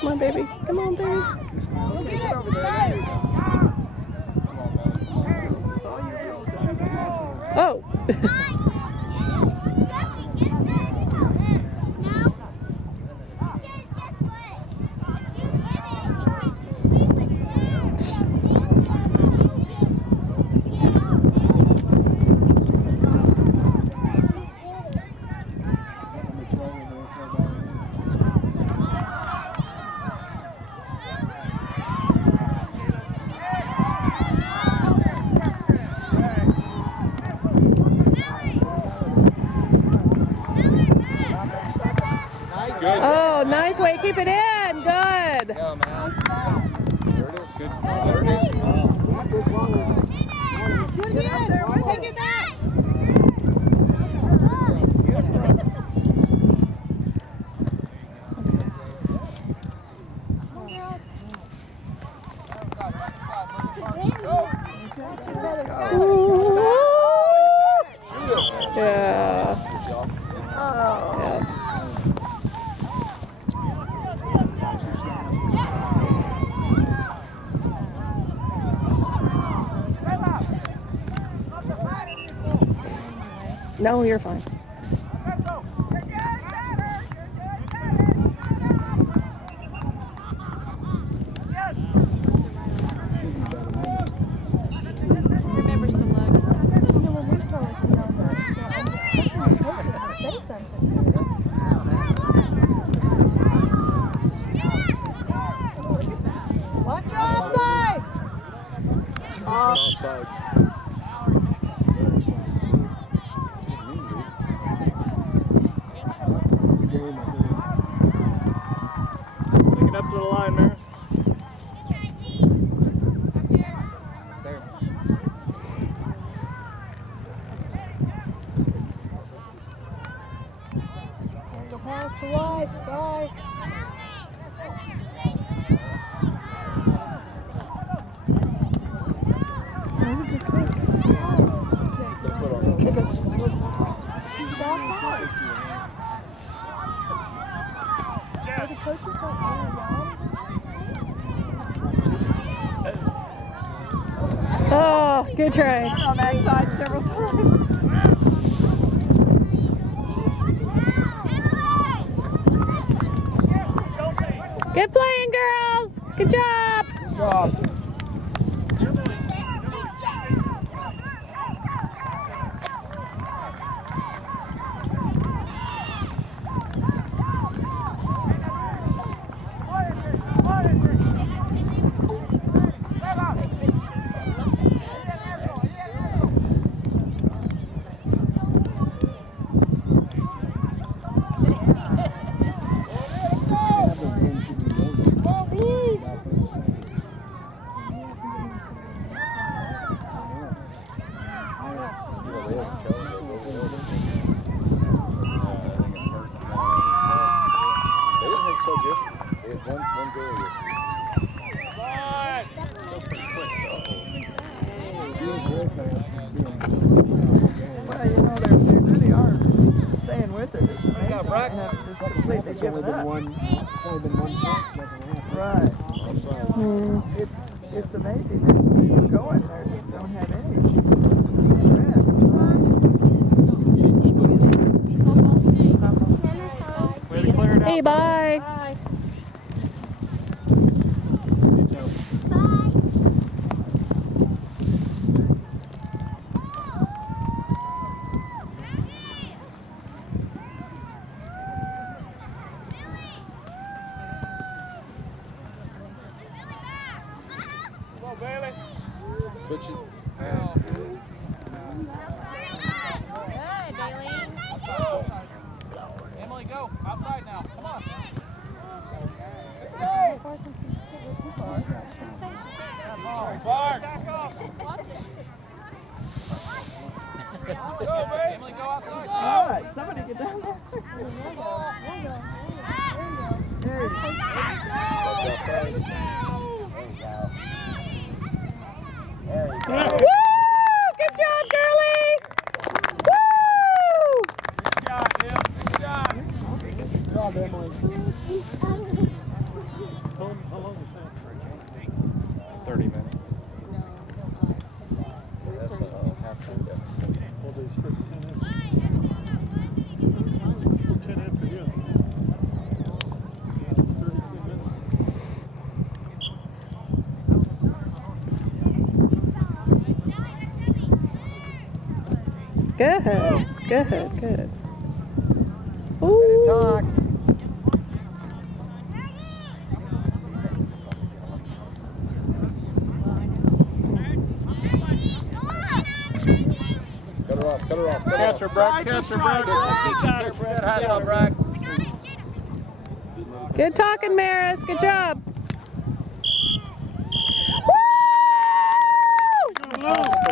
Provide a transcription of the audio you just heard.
Come on, baby. Come on, baby. Oh. Oh, nice way. Keep it in. Good. Yeah, man. There it is. Good. There it is. Do it again. Take it back. Yeah. Yeah. No, you're fine. Remembers to look. Watch your offside. Offside. Take it up to the line, Maris. There. Go past the white. Bye. Oh, good try. On that side several times. Good playing, girls. Good job. Good job. Well, you know, they really are staying with it. It's amazing. They have just completely given up. It's only been one shot, second half. Right. It's amazing that people going there just don't have any rest. Hey, bye. Bye. Switch it. Good, Bailey. Emily, go. Outside now. Come on. Far. Go, Emily, go outside. All right, somebody get down there. There you go. Woo! Good job, girlie. Woo! Good shot, Em. Good shot. Good job, Emily. 30 minutes. Well, there's 10 after you. 32 minutes. Good, good. Way to Ooh. talk. Cut her off, cut her off. Catch her, Brock. Catch her, Brock. Good hustle, Brock. Good talking, Maris. Good job.